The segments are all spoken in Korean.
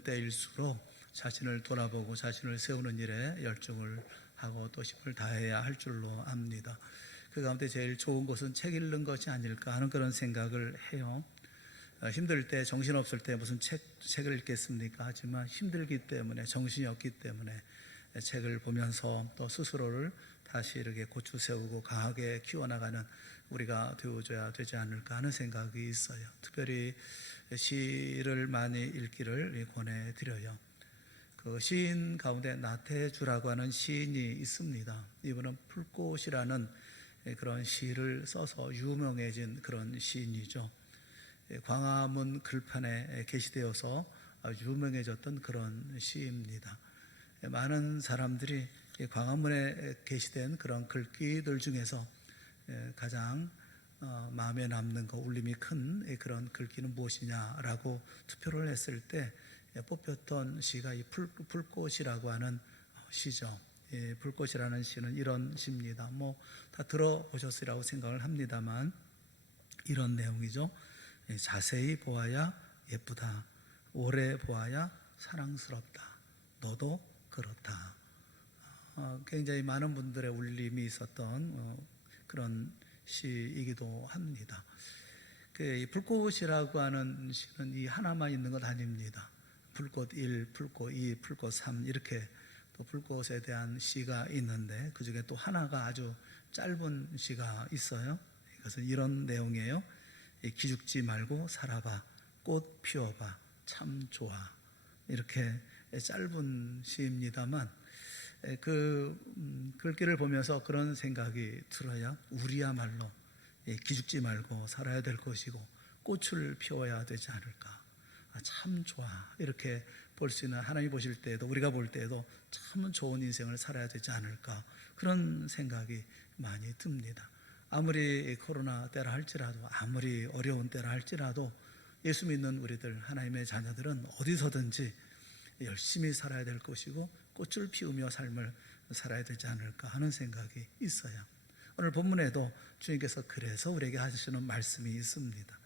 힘든 때일수록 자신을 돌아보고 자신을 세우는 일에 열정을 하고 또 힘을 다해야 할 줄로 압니다. 그 가운데 제일 좋은 것은 책 읽는 것이 아닐까 하는 그런 생각을 해요. 힘들 때, 정신없을 때 무슨 책을 읽겠습니까? 하지만 힘들기 때문에, 정신이 없기 때문에 책을 보면서 또 스스로를 다시 이렇게 고쳐 세우고 강하게 키워나가는 우리가 되어줘야 되지 않을까 하는 생각이 있어요. 특별히 시를 많이 읽기를 권해드려요. 그 시인 가운데 나태주라고 하는 시인이 있습니다. 이분은 풀꽃이라는 그런 시를 써서 유명해진 그런 시인이죠. 광화문 글판에 게시되어서 유명해졌던 그런 시입니다. 많은 사람들이 광화문에 게시된 그런 글귀들 중에서 가장 마음에 남는 거, 울림이 큰 그런 글귀는 무엇이냐라고 투표를 했을 때 뽑혔던 시가 이 풀꽃이라고 하는 시죠. 불꽃이라는 시는 이런 시입니다. 다 들어보셨으리라고 생각을 합니다만 이런 내용이죠. 자세히 보아야 예쁘다. 오래 보아야 사랑스럽다. 너도 그렇다. 굉장히 많은 분들의 울림이 있었던 그런 시이기도 합니다. 이 불꽃이라고 하는 시는 이 하나만 있는 것 아닙니다. 불꽃 1, 불꽃 2, 불꽃 3 이렇게 또 불꽃에 대한 시가 있는데 그 중에 또 하나가 아주 짧은 시가 있어요. 이것은 이런 내용이에요. 기죽지 말고 살아봐. 꽃 피워봐. 참 좋아. 이렇게 짧은 시입니다만 그 글귀를 보면서 그런 생각이 들어요. 우리야말로 기죽지 말고 살아야 될 것이고 꽃을 피워야 되지 않을까. 참 좋아. 이렇게 볼 수 있는, 하나님 보실 때에도 우리가 볼 때에도 참 좋은 인생을 살아야 되지 않을까, 그런 생각이 많이 듭니다. 아무리 코로나 때라 할지라도, 아무리 어려운 때라 할지라도 예수 믿는 우리들, 하나님의 자녀들은 어디서든지 열심히 살아야 될 것이고 꽃을 피우며 삶을 살아야 되지 않을까 하는 생각이 있어요. 오늘 본문에도 주님께서 그래서 우리에게 하시는 말씀이 있습니다.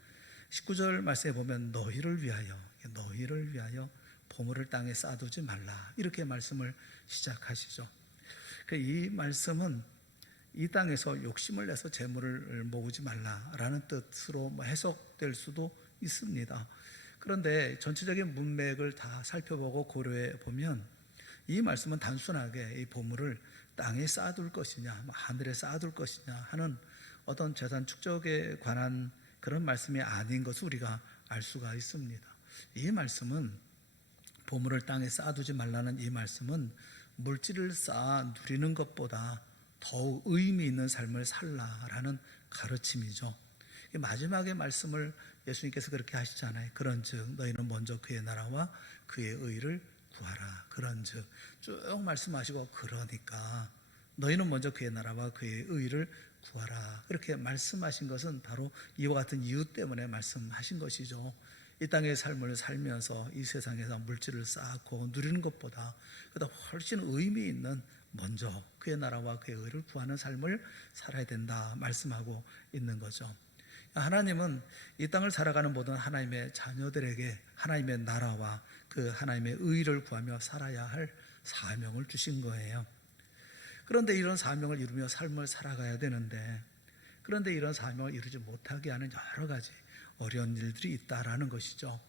19절 말씀에 보면 너희를 위하여 보물을 땅에 쌓아두지 말라, 이렇게 말씀을 시작하시죠. 이 말씀은 이 땅에서 욕심을 내서 재물을 모으지 말라라는 뜻으로 해석될 수도 있습니다. 그런데 전체적인 문맥을 다 살펴보고 고려해 보면 이 말씀은 단순하게 이 보물을 땅에 쌓아둘 것이냐, 하늘에 쌓아둘 것이냐 하는 어떤 재산 축적에 관한 그런 말씀이 아닌 것을 우리가 알 수가 있습니다. 이 말씀은, 보물을 땅에 쌓아두지 말라는 이 말씀은 물질을 쌓아 누리는 것보다 더욱 의미 있는 삶을 살라라는 가르침이죠. 마지막의 말씀을 예수님께서 그렇게 하시잖아요. 그런즉 너희는 먼저 그의 나라와 그의 의를 구하라. 그런즉 쭉 말씀하시고, 그러니까 너희는 먼저 그의 나라와 그의 의를 구하라, 이렇게 말씀하신 것은 바로 이와 같은 이유 때문에 말씀하신 것이죠. 이 땅의 삶을 살면서 이 세상에서 물질을 쌓고 누리는 것보다 그보다 훨씬 의미 있는 먼저 그의 나라와 그의 의를 구하는 삶을 살아야 된다 말씀하고 있는 거죠. 하나님은 이 땅을 살아가는 모든 하나님의 자녀들에게 하나님의 나라와 그 하나님의 의를 구하며 살아야 할 사명을 주신 거예요. 그런데 이런 사명을 이루며 삶을 살아가야 되는데, 그런데 이런 사명을 이루지 못하게 하는 여러 가지 어려운 일들이 있다라는 것이죠.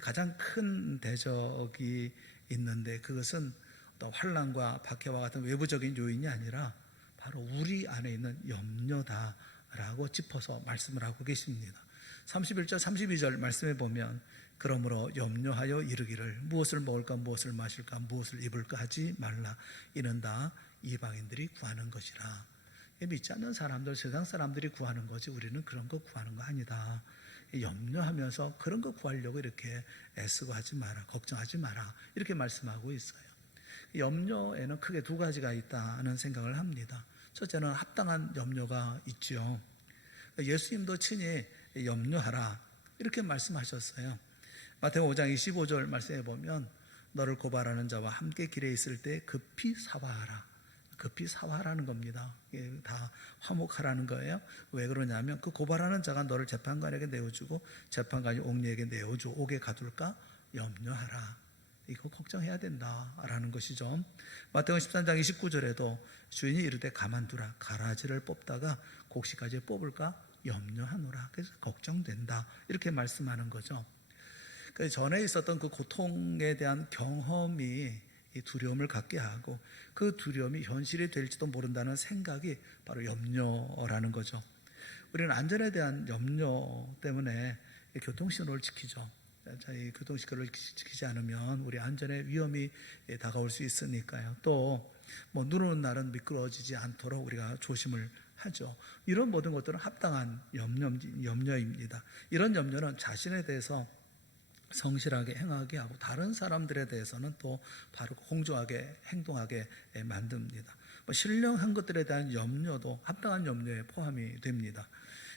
가장 큰 대적이 있는데 그것은 또 환난과 박해와 같은 외부적인 요인이 아니라 바로 우리 안에 있는 염려다라고 짚어서 말씀을 하고 계십니다. 31절 32절 말씀에 보면 그러므로 염려하여 이르기를 무엇을 먹을까 무엇을 마실까 무엇을 입을까 하지 말라. 이는 다 이방인들이 구하는 것이라. 믿지 않는 사람들, 세상 사람들이 구하는 거지 우리는 그런 거 구하는 거 아니다. 염려하면서 그런 거 구하려고 이렇게 애쓰고 하지 마라, 걱정하지 마라, 이렇게 말씀하고 있어요. 염려에는 크게 두 가지가 있다는 생각을 합니다. 첫째는 합당한 염려가 있죠. 예수님도 친히 염려하라 이렇게 말씀하셨어요. 마태복음 5장 25절 말씀에 보면 너를 고발하는 자와 함께 길에 있을 때 급히 사화하라. 급히 사화하라는 겁니다. 다 화목하라는 거예요. 왜 그러냐면 그 고발하는 자가 너를 재판관에게 내어주고 재판관이 옥리에게 내어주고 옥에 가둘까 염려하라. 이거 걱정해야 된다라는 것이죠. 마태복음 13장 29절에도 주인이 이르되 가만두라, 가라지를 뽑다가 곡식까지 뽑을까 염려하노라. 그래서 걱정된다, 이렇게 말씀하는 거죠. 그 전에 있었던 그 고통에 대한 경험이 이 두려움을 갖게 하고, 그 두려움이 현실이 될지도 모른다는 생각이 바로 염려라는 거죠. 우리는 안전에 대한 염려 때문에 교통신호를 지키죠. 이 교통신호를 지키지 않으면 우리 안전에 위험이 다가올 수 있으니까요. 또 눈 오는 날은 미끄러지지 않도록 우리가 조심을 하죠. 이런 모든 것들은 합당한 염려입니다. 이런 염려는 자신에 대해서 성실하게 행하게 하고, 다른 사람들에 대해서는 또 바르고 공정하게 행동하게 만듭니다. 신령한 것들에 대한 염려도 합당한 염려에 포함이 됩니다.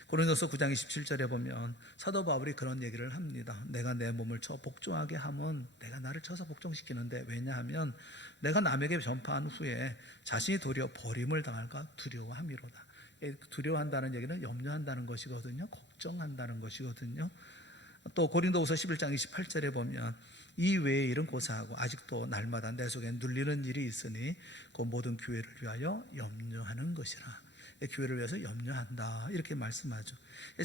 고린도서 9장 27절에 보면 사도 바울이 그런 얘기를 합니다. 내가 내 몸을 쳐 복종하게 하면 내가 나를 쳐서 복종시키는데, 왜냐하면 내가 남에게 전파한 후에 자신이 도리어 버림을 당할까 두려워함이로다. 두려워한다는 얘기는 염려한다는 것이거든요. 걱정한다는 것이거든요. 또 고린도후서 11장 28절에 보면 이 외의 일은 고사하고 아직도 날마다 내 속에 눌리는 일이 있으니 그 모든 교회를 위하여 염려하는 것이라. 교회를 위해서 염려한다, 이렇게 말씀하죠.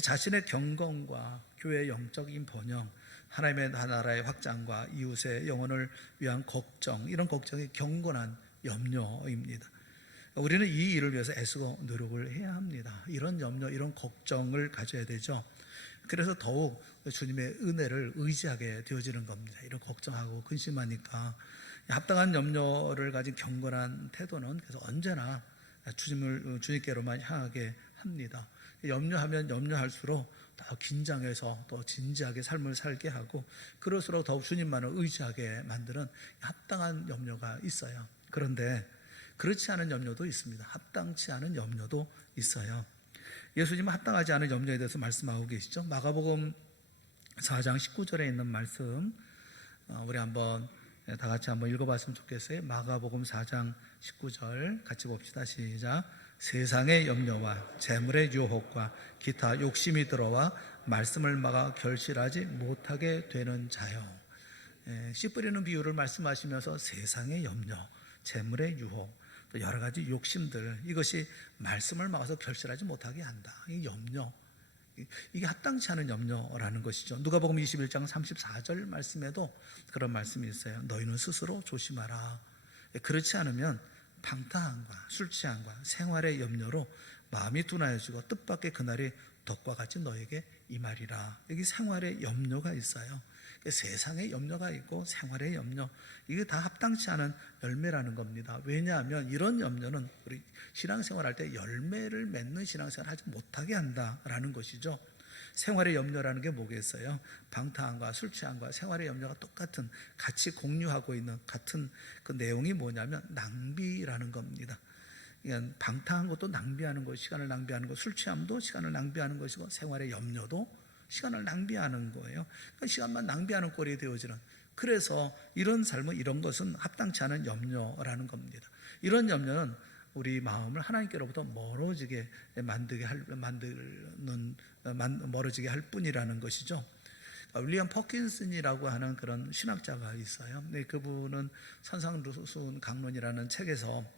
자신의 경건과 교회의 영적인 번영, 하나님의 나라의 확장과 이웃의 영혼을 위한 걱정, 이런 걱정이 경건한 염려입니다. 우리는 이 일을 위해서 애쓰고 노력을 해야 합니다. 이런 염려, 이런 걱정을 가져야 되죠. 그래서 더욱 주님의 은혜를 의지하게 되어지는 겁니다. 이런 걱정하고 근심하니까 합당한 염려를 가진 경건한 태도는 그래서 언제나 주님께로만 향하게 합니다. 염려하면 염려할수록 더 긴장해서 더 진지하게 삶을 살게 하고, 그럴수록 더욱 주님만을 의지하게 만드는 합당한 염려가 있어요. 그런데 그렇지 않은 염려도 있습니다. 합당치 않은 염려도 있어요. 예수님은 합당하지 않은 염려에 대해서 말씀하고 계시죠. 마가복음 4장 19절에 있는 말씀, 우리 한번 다 같이 한번 읽어봤으면 좋겠어요. 마가복음 4장 19절 같이 봅시다. 시작. 세상의 염려와 재물의 유혹과 기타 욕심이 들어와 말씀을 막아 결실하지 못하게 되는 자요. 씨 뿌리는 비유를 말씀하시면서 세상의 염려, 재물의 유혹, 또 여러 가지 욕심들, 이것이 말씀을 막아서 결실하지 못하게 한다. 이 염려, 이게 합당치 않은 염려라는 것이죠. 누가복음 21장 34절 말씀에도 그런 말씀이 있어요. 너희는 스스로 조심하라. 그렇지 않으면 방탕함과 술 취함과 생활의 염려로 마음이 둔하여지고 뜻밖의 그날이 덕과 같이 너에게 임하리라. 여기 생활의 염려가 있어요. 세상의 염려가 있고 생활의 염려, 이게 다 합당치 않은 열매라는 겁니다. 왜냐하면 이런 염려는 우리 신앙생활할 때 열매를 맺는 신앙생활을 하지 못하게 한다라는 것이죠. 생활의 염려라는 게 뭐겠어요? 방탕함과 술 취함과 생활의 염려가 똑같은, 같이 공유하고 있는 같은 그 내용이 뭐냐면 낭비라는 겁니다. 그러니까 방탕한 것도 낭비하는 것, 시간을 낭비하는 것, 술 취함도 시간을 낭비하는 것이고 생활의 염려도 시간을 낭비하는 거예요. 그러니까 시간만 낭비하는 꼴이 되어지는, 그래서 이런 삶은, 이런 것은 합당치 않은 염려라는 겁니다. 이런 염려는 우리 마음을 하나님께로부터 멀어지게 멀어지게 할 뿐이라는 것이죠. 윌리엄 퍼킨슨이라고 하는 그런 신학자가 있어요. 그분은 산상수훈 강론이라는 책에서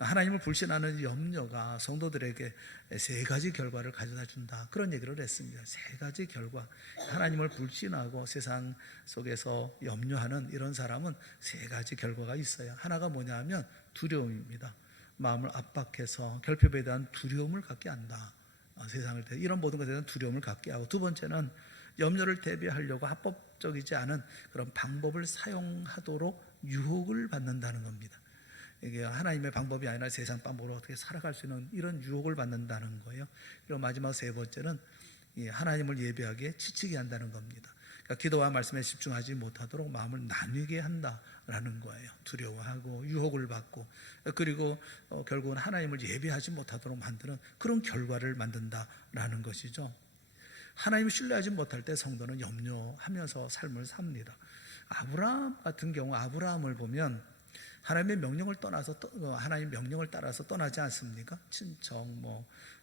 하나님을 불신하는 염려가 성도들에게 세 가지 결과를 가져다 준다, 그런 얘기를 했습니다. 세 가지 결과. 하나님을 불신하고 세상 속에서 염려하는 이런 사람은 세 가지 결과가 있어요. 하나가 뭐냐 하면 두려움입니다. 마음을 압박해서 결핍에 대한 두려움을 갖게 한다. 세상을 이런 모든 것에 대한 두려움을 갖게 하고, 두 번째는 염려를 대비하려고 합법적이지 않은 그런 방법을 사용하도록 유혹을 받는다는 겁니다. 이게 하나님의 방법이 아니라 세상 방법으로 어떻게 살아갈 수 있는 이런 유혹을 받는다는 거예요. 그리고 마지막 세 번째는 하나님을 예배하기에 지치게 한다는 겁니다. 그러니까 기도와 말씀에 집중하지 못하도록 마음을 나뉘게 한다라는 거예요. 두려워하고 유혹을 받고, 그리고 결국은 하나님을 예배하지 못하도록 만드는 그런 결과를 만든다라는 것이죠. 하나님을 신뢰하지 못할 때 성도는 염려하면서 삶을 삽니다. 아브라함 같은 경우, 아브라함을 보면 하나님의 명령을 떠나서, 하나님의 명령을 따라서 떠나지 않습니까? 친척,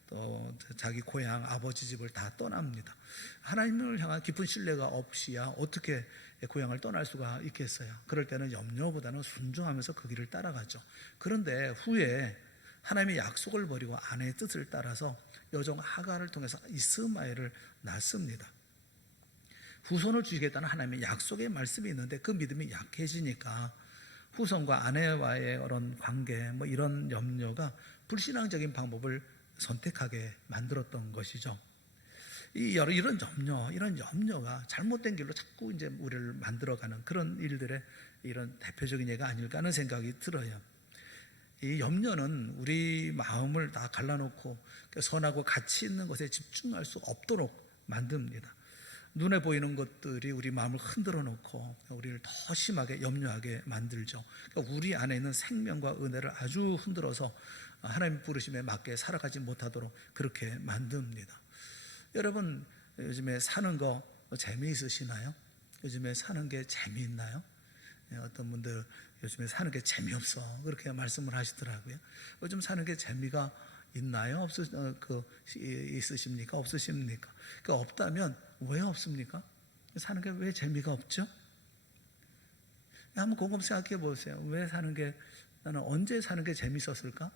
또 자기 고향, 아버지 집을 다 떠납니다. 하나님을 향한 깊은 신뢰가 없이야 어떻게 고향을 떠날 수가 있겠어요. 그럴 때는 염려보다는 순종하면서 그 길을 따라가죠. 그런데 후에 하나님의 약속을 버리고 아내의 뜻을 따라서 여종 하갈을 통해서 이스마엘을 낳습니다. 후손을 주시겠다는 하나님의 약속의 말씀이 있는데 그 믿음이 약해지니까 후손과 아내와의 그런 관계, 이런 염려가 불신앙적인 방법을 선택하게 만들었던 것이죠. 이런 염려가 잘못된 길로 자꾸 이제 우리를 만들어가는 그런 일들의 이런 대표적인 예가 아닐까 하는 생각이 들어요. 이 염려는 우리 마음을 다 갈라놓고 선하고 가치 있는 것에 집중할 수 없도록 만듭니다. 눈에 보이는 것들이 우리 마음을 흔들어 놓고 우리를 더 심하게 염려하게 만들죠. 그러니까 우리 안에 있는 생명과 은혜를 아주 흔들어서 하나님 부르심에 맞게 살아가지 못하도록 그렇게 만듭니다. 여러분, 요즘에 사는 거 재미있으시나요? 요즘에 사는 게 재미있나요? 어떤 분들 요즘에 사는 게 재미없어 그렇게 말씀을 하시더라고요. 요즘 사는 게 재미가 있나요? 있으십니까? 없으십니까? 없다면 왜 없습니까? 사는 게 왜 재미가 없죠? 한번 곰곰 생각해 보세요. 왜 사는 게, 나는 언제 사는 게 재밌었을까?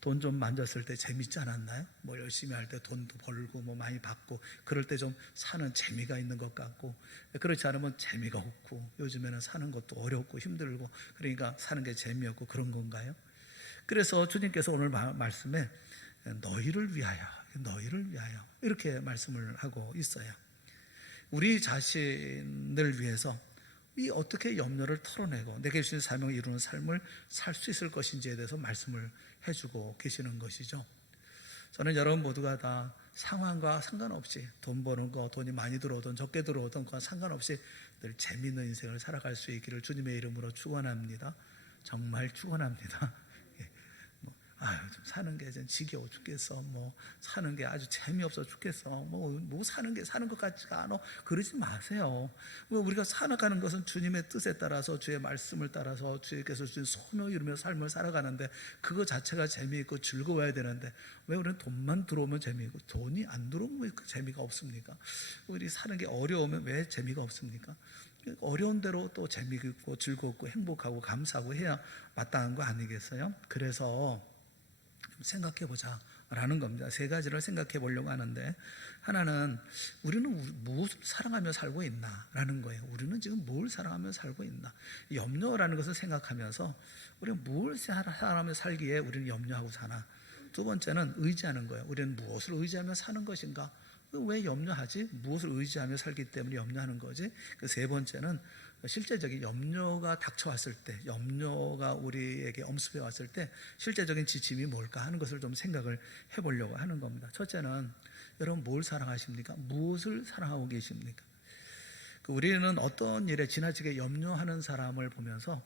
돈 좀 만졌을 때 재밌지 않았나요? 열심히 할 때 돈도 벌고 많이 받고 그럴 때 좀 사는 재미가 있는 것 같고, 그렇지 않으면 재미가 없고 요즘에는 사는 것도 어렵고 힘들고 그러니까 사는 게 재미없고 그런 건가요? 그래서 주님께서 오늘 말씀에 너희를 위하여 이렇게 말씀을 하고 있어요. 우리 자신을 위해서 어떻게 염려를 털어내고 내게 주신 사명을 이루는 삶을 살 수 있을 것인지에 대해서 말씀을 해주고 계시는 것이죠. 저는 여러분 모두가 다 상황과 상관없이 돈 버는 거, 돈이 많이 들어오든 적게 들어오든 그와 상관없이 늘 재미있는 인생을 살아갈 수 있기를 주님의 이름으로 축원합니다. 정말 축원합니다. 좀 사는 게 지겨워 죽겠어. 사는 게 아주 재미없어 죽겠어. 사는 것 같지가 않아. 그러지 마세요. 우리가 살아가는 것은 주님의 뜻에 따라서 주의 말씀을 따라서 주께서 주신 손을 이루며 삶을 살아가는데 그거 자체가 재미있고 즐거워야 되는데 왜 우리는 돈만 들어오면 재미있고 돈이 안 들어오면 왜 그 재미가 없습니까? 우리 사는 게 어려우면 왜 재미가 없습니까? 어려운 대로 또 재미있고 즐겁고 행복하고 감사하고 해야 마땅한 거 아니겠어요? 그래서 생각해 보자 라는 겁니다. 세 가지를 생각해 보려고 하는데, 하나는 우리는 무엇을 사랑하며 살고 있나 라는 거예요. 우리는 지금 뭘 사랑하며 살고 있나. 염려라는 것을 생각하면서 우리는 뭘 사랑하며 살기에 우리는 염려하고 사나. 두 번째는 의지하는 거예요. 우리는 무엇을 의지하며 사는 것인가. 왜 염려하지? 무엇을 의지하며 살기 때문에 염려하는 거지? 세 번째는 실제적인 염려가 닥쳐왔을 때, 염려가 우리에게 엄습해 왔을 때 실제적인 지침이 뭘까 하는 것을 좀 생각을 해보려고 하는 겁니다. 첫째는 여러분 뭘 사랑하십니까? 무엇을 사랑하고 계십니까? 우리는 어떤 일에 지나치게 염려하는 사람을 보면서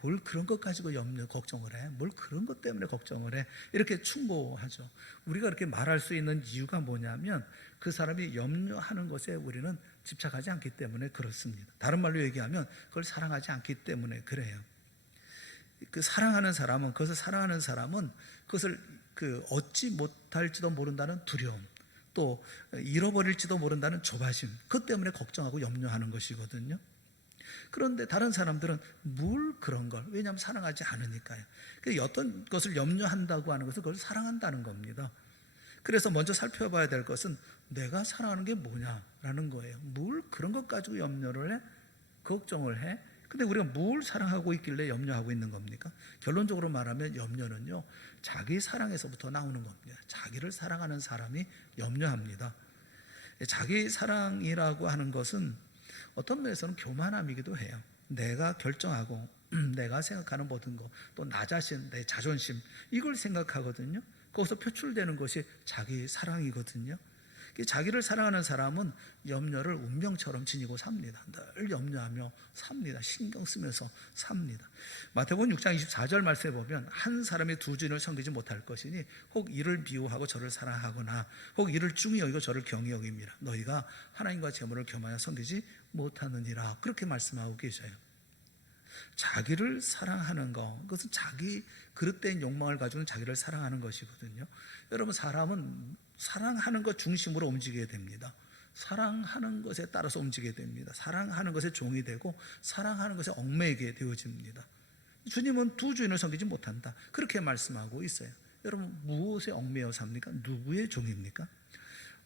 뭘 그런 것 가지고 걱정을 해? 뭘 그런 것 때문에 걱정을 해? 이렇게 충고하죠. 우리가 그렇게 말할 수 있는 이유가 뭐냐면 그 사람이 염려하는 것에 우리는 집착하지 않기 때문에 그렇습니다. 다른 말로 얘기하면 그걸 사랑하지 않기 때문에 그래요. 그것을 사랑하는 사람은 그것을 얻지 못할지도 모른다는 두려움, 또 잃어버릴지도 모른다는 조바심, 그것 때문에 걱정하고 염려하는 것이거든요. 그런데 다른 사람들은 뭘 그런 걸, 왜냐하면 사랑하지 않으니까요. 어떤 것을 염려한다고 하는 것은 그걸 사랑한다는 겁니다. 그래서 먼저 살펴봐야 될 것은 내가 사랑하는 게 뭐냐라는 거예요. 뭘 그런 것 가지고 염려를 해? 걱정을 해? 근데 우리가 뭘 사랑하고 있길래 염려하고 있는 겁니까? 결론적으로 말하면 염려는요, 자기 사랑에서부터 나오는 겁니다. 자기를 사랑하는 사람이 염려합니다. 자기 사랑이라고 하는 것은 어떤 면에서는 교만함이기도 해요. 내가 결정하고 내가 생각하는 모든 것, 또 나 자신, 내 자존심, 이걸 생각하거든요. 거기서 표출되는 것이 자기 사랑이거든요. 자기를 사랑하는 사람은 염려를 운명처럼 지니고 삽니다. 늘 염려하며 삽니다. 신경 쓰면서 삽니다. 마태복음 6장 24절 말씀에 보면 한 사람이 두 주인을 섬기지 못할 것이니 혹 이를 미워하고 저를 사랑하거나 혹 이를 중히 여기고 저를 경히 여깁니다. 너희가 하나님과 재물을 겸하여 섬기지 못하느니라. 그렇게 말씀하고 계셔요. 자기를 사랑하는 것, 그것은 자기 그릇된 욕망을 가지고는 자기를 사랑하는 것이거든요. 여러분, 사람은 사랑하는 것 중심으로 움직여야 됩니다. 사랑하는 것에 따라서 움직이게 됩니다. 사랑하는 것에 종이 되고 사랑하는 것에 얽매이게 되어집니다. 주님은 두 주인을 섬기지 못한다, 그렇게 말씀하고 있어요. 여러분, 무엇에 얽매여 삽니까? 누구의 종입니까?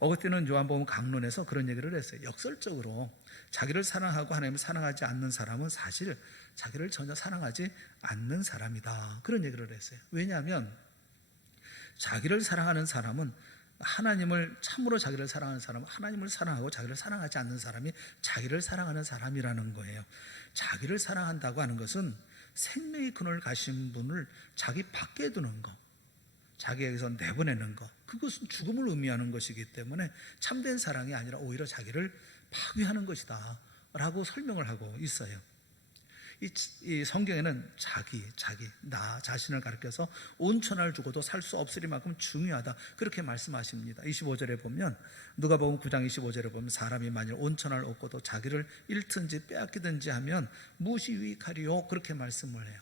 어거스틴은 요한복음 강론에서 그런 얘기를 했어요. 역설적으로 자기를 사랑하고 하나님을 사랑하지 않는 사람은 사실 자기를 전혀 사랑하지 않는 사람이다, 그런 얘기를 했어요. 왜냐하면 자기를 사랑하는 사람은 하나님을, 참으로 자기를 사랑하는 사람은 하나님을 사랑하고 자기를 사랑하지 않는 사람이 자기를 사랑하는 사람이라는 거예요. 자기를 사랑한다고 하는 것은 생명의 근원을 가신 분을 자기 밖에 두는 것, 자기에게서 내보내는 것, 그것은 죽음을 의미하는 것이기 때문에 참된 사랑이 아니라 오히려 자기를 파괴하는 것이다 라고 설명을 하고 있어요. 이 성경에는 나 자신을 가리켜서 온천을 주고도 살 수 없으리만큼 중요하다, 그렇게 말씀하십니다. 25절에 보면, 누가복음 9장 25절에 보면, 사람이 만일 온천을 얻고도 자기를 잃든지 빼앗기든지 하면 무엇이 유익하리요, 그렇게 말씀을 해요.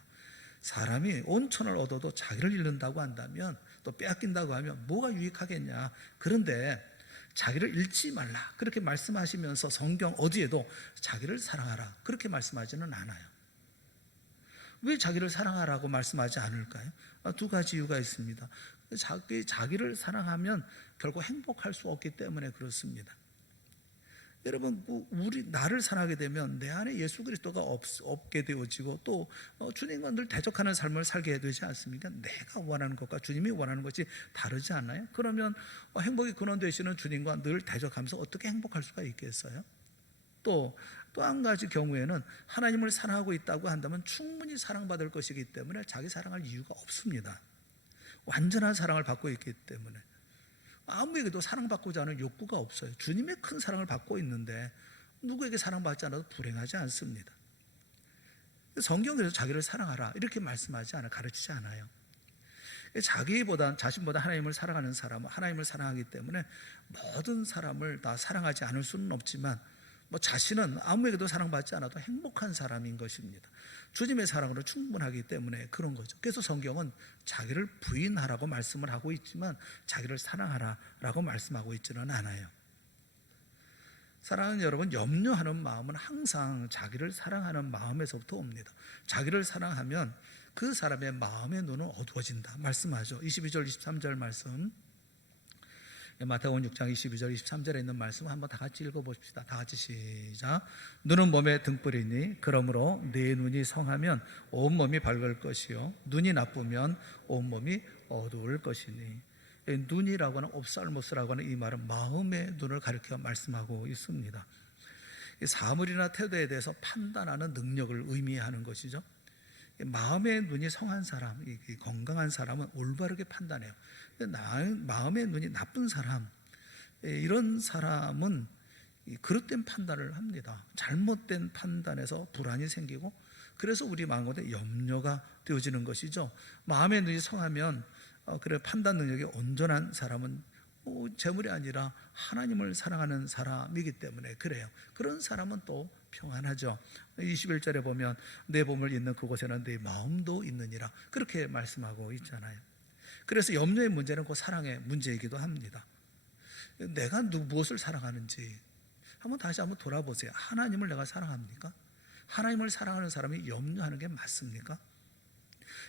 사람이 온천을 얻어도 자기를 잃는다고 한다면, 또 빼앗긴다고 하면 뭐가 유익하겠냐. 그런데 자기를 잃지 말라, 그렇게 말씀하시면서 성경 어디에도 자기를 사랑하라, 그렇게 말씀하지는 않아요. 왜 자기를 사랑하라고 말씀하지 않을까요? 두 가지 이유가 있습니다. 자기를 사랑하면 결국 행복할 수 없기 때문에 그렇습니다. 여러분, 나를 사랑하게 되면 내 안에 예수 그리스도가 없게 되어지고, 또 주님과 늘 대적하는 삶을 살게 되지 않습니까? 내가 원하는 것과 주님이 원하는 것이 다르지 않나요? 그러면 행복의 근원 되시는 주님과 늘 대적하면서 어떻게 행복할 수가 있겠어요? 또 한 가지 경우에는 하나님을 사랑하고 있다고 한다면 충분히 사랑받을 것이기 때문에 자기 사랑할 이유가 없습니다. 완전한 사랑을 받고 있기 때문에 아무에게도 사랑받고자 하는 욕구가 없어요. 주님의 큰 사랑을 받고 있는데 누구에게 사랑받지 않아도 불행하지 않습니다. 성경에서 자기를 사랑하라 이렇게 말씀하지 않아요. 가르치지 않아요. 자신보다 하나님을 사랑하는 사람은 하나님을 사랑하기 때문에 모든 사람을 다 사랑하지 않을 수는 없지만, 자신은 아무에게도 사랑받지 않아도 행복한 사람인 것입니다. 주님의 사랑으로 충분하기 때문에 그런 거죠. 그래서 성경은 자기를 부인하라고 말씀을 하고 있지만 자기를 사랑하라라고 말씀하고 있지는 않아요. 사랑하는 여러분, 염려하는 마음은 항상 자기를 사랑하는 마음에서부터 옵니다. 자기를 사랑하면 그 사람의 마음의 눈은 어두워진다 말씀하죠. 22절 23절 말씀, 마태복음 6장 22절 23절에 있는 말씀 한번 다 같이 읽어봅시다. 다 같이 시작. 눈은 몸의 등불이니 그러므로 네 눈이 성하면 온몸이 밝을 것이요 눈이 나쁘면 온몸이 어두울 것이니. 눈이라고 하는 옵살모스라고 하는 이 말은 마음의 눈을 가리켜 말씀하고 있습니다. 사물이나 태도에 대해서 판단하는 능력을 의미하는 것이죠. 마음의 눈이 성한 사람, 건강한 사람은 올바르게 판단해요. 마음의 눈이 나쁜 사람, 이런 사람은 그릇된 판단을 합니다. 잘못된 판단에서 불안이 생기고, 그래서 우리 마음 가운데 염려가 되어지는 것이죠. 마음의 눈이 성하면 그래, 판단 능력이 온전한 사람은 재물이 아니라 하나님을 사랑하는 사람이기 때문에 그래요. 그런 사람은 또 평안하죠. 21절에 보면 내 몸을 있는 그곳에는 내 마음도 있느니라, 그렇게 말씀하고 있잖아요. 그래서 염려의 문제는 그 사랑의 문제이기도 합니다. 내가 무엇을 사랑하는지 다시 한번 돌아보세요. 하나님을 내가 사랑합니까? 하나님을 사랑하는 사람이 염려하는 게 맞습니까?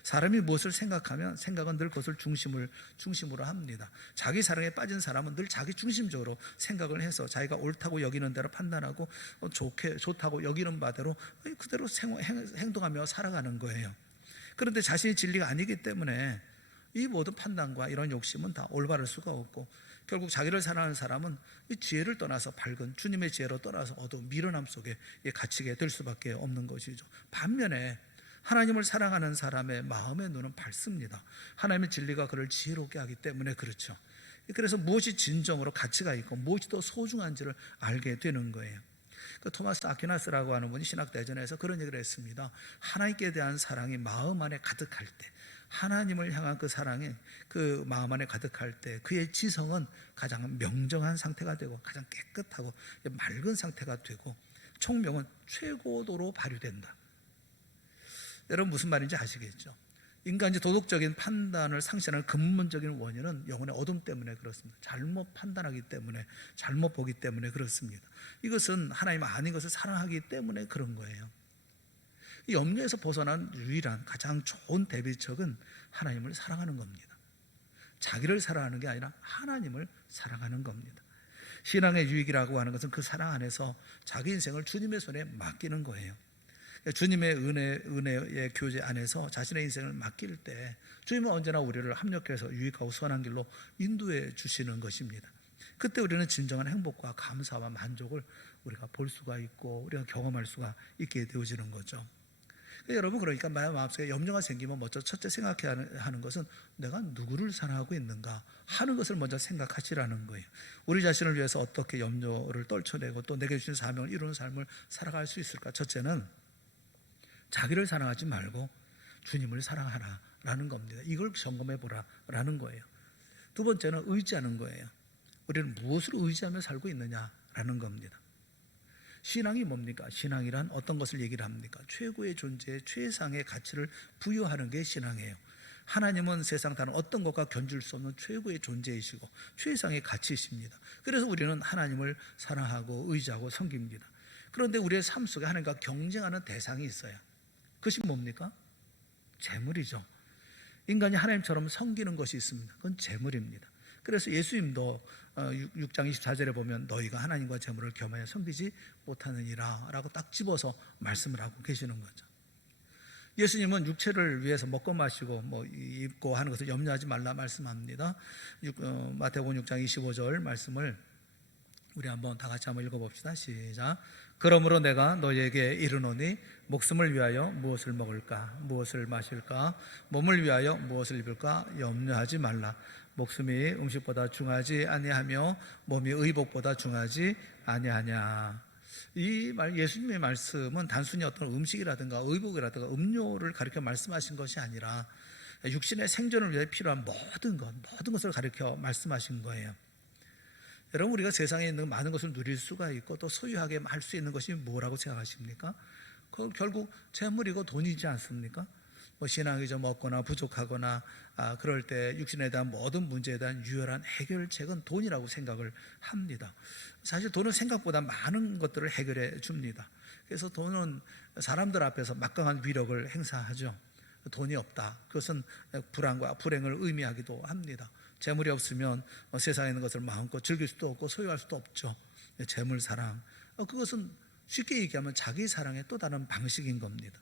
사람이 무엇을 생각하면 생각은 늘 그것을 중심으로 합니다. 자기 사랑에 빠진 사람은 늘 자기 중심적으로 생각을 해서 자기가 옳다고 여기는 대로 판단하고 좋다고 여기는 바대로 그대로 행동하며 살아가는 거예요. 그런데 자신이 진리가 아니기 때문에 이 모든 판단과 이런 욕심은 다 올바를 수가 없고, 결국 자기를 사랑하는 사람은 이 지혜를 떠나서 밝은 주님의 지혜로 떠나서 어두운 미련함 속에 갇히게 될 수밖에 없는 것이죠. 반면에 하나님을 사랑하는 사람의 마음의 눈은 밝습니다. 하나님의 진리가 그를 지혜롭게 하기 때문에 그렇죠. 그래서 무엇이 진정으로 가치가 있고 무엇이 더 소중한지를 알게 되는 거예요. 토마스 아퀴나스라고 하는 분이 신학대전에서 그런 얘기를 했습니다. 하나님께 대한 사랑이 마음 안에 가득할 때, 하나님을 향한 그 사랑이 그 마음 안에 가득할 때 그의 지성은 가장 명정한 상태가 되고 가장 깨끗하고 맑은 상태가 되고 총명은 최고도로 발휘된다. 여러분 무슨 말인지 아시겠죠? 인간이 도덕적인 판단을 상실하는 근본적인 원인은 영혼의 어둠 때문에 그렇습니다. 잘못 판단하기 때문에, 잘못 보기 때문에 그렇습니다. 이것은 하나님 아닌 것을 사랑하기 때문에 그런 거예요. 이 염려에서 벗어난 유일한 가장 좋은 대비책은 하나님을 사랑하는 겁니다. 자기를 사랑하는 게 아니라 하나님을 사랑하는 겁니다. 신앙의 유익이라고 하는 것은 그 사랑 안에서 자기 인생을 주님의 손에 맡기는 거예요. 주님의 은혜의 교제 안에서 자신의 인생을 맡길 때 주님은 언제나 우리를 합력해서 유익하고 선한 길로 인도해 주시는 것입니다. 그때 우리는 진정한 행복과 감사와 만족을 우리가 볼 수가 있고 우리가 경험할 수가 있게 되어지는 거죠. 여러분, 그러니까 마음속에 염려가 생기면 먼저 첫째 생각해야 하는 것은 내가 누구를 사랑하고 있는가 하는 것을 먼저 생각하시라는 거예요. 우리 자신을 위해서 어떻게 염려를 떨쳐내고 또 내게 주신 사명을 이루는 삶을 살아갈 수 있을까? 첫째는 자기를 사랑하지 말고 주님을 사랑하라라는 겁니다. 이걸 점검해 보라라는 거예요. 두 번째는 의지하는 거예요. 우리는 무엇을 의지하며 살고 있느냐라는 겁니다. 신앙이 뭡니까? 신앙이란 어떤 것을 얘기를 합니까? 최고의 존재, 최상의 가치를 부여하는 게 신앙이에요. 하나님은 세상 다른 어떤 것과 견줄 수 없는 최고의 존재이시고 최상의 가치이십니다. 그래서 우리는 하나님을 사랑하고 의지하고 섬깁니다. 그런데 우리의 삶 속에 하나님과 경쟁하는 대상이 있어요. 그것이 뭡니까? 재물이죠. 인간이 하나님처럼 섬기는 것이 있습니다. 그건 재물입니다. 그래서 예수님도 6장 24절에 보면 너희가 하나님과 재물을 겸하여 섬기지 못하느니라 라고 딱 집어서 말씀을 하고 계시는 거죠. 예수님은 육체를 위해서 먹고 마시고 입고 하는 것을 염려하지 말라 말씀합니다. 마태복음 6장 25절 말씀을 우리 한번 다 같이 한번 읽어봅시다. 시작. 그러므로 내가 너희에게 이르노니 목숨을 위하여 무엇을 먹을까 무엇을 마실까 몸을 위하여 무엇을 입을까 염려하지 말라. 목숨이 음식보다 중하지 아니하며 몸이 의복보다 중하지 아니하냐. 이 예수님의 말씀은 단순히 어떤 음식이라든가 의복이라든가 음료를 가리켜 말씀하신 것이 아니라 육신의 생존을 위해 필요한 모든 것을 가리켜 말씀하신 거예요. 여러분, 우리가 세상에 있는 많은 것을 누릴 수가 있고 또 소유하게 할 수 있는 것이 뭐라고 생각하십니까? 그 결국 재물이고 돈이지 않습니까? 신앙이 좀 없거나 부족하거나 그럴 때 육신에 대한 모든 문제에 대한 유일한 해결책은 돈이라고 생각을 합니다. 사실 돈은 생각보다 많은 것들을 해결해 줍니다. 그래서 돈은 사람들 앞에서 막강한 위력을 행사하죠. 돈이 없다, 그것은 불안과 불행을 의미하기도 합니다. 재물이 없으면 세상에 있는 것을 마음껏 즐길 수도 없고 소유할 수도 없죠. 재물 사랑, 그것은 쉽게 얘기하면 자기 사랑의 또 다른 방식인 겁니다.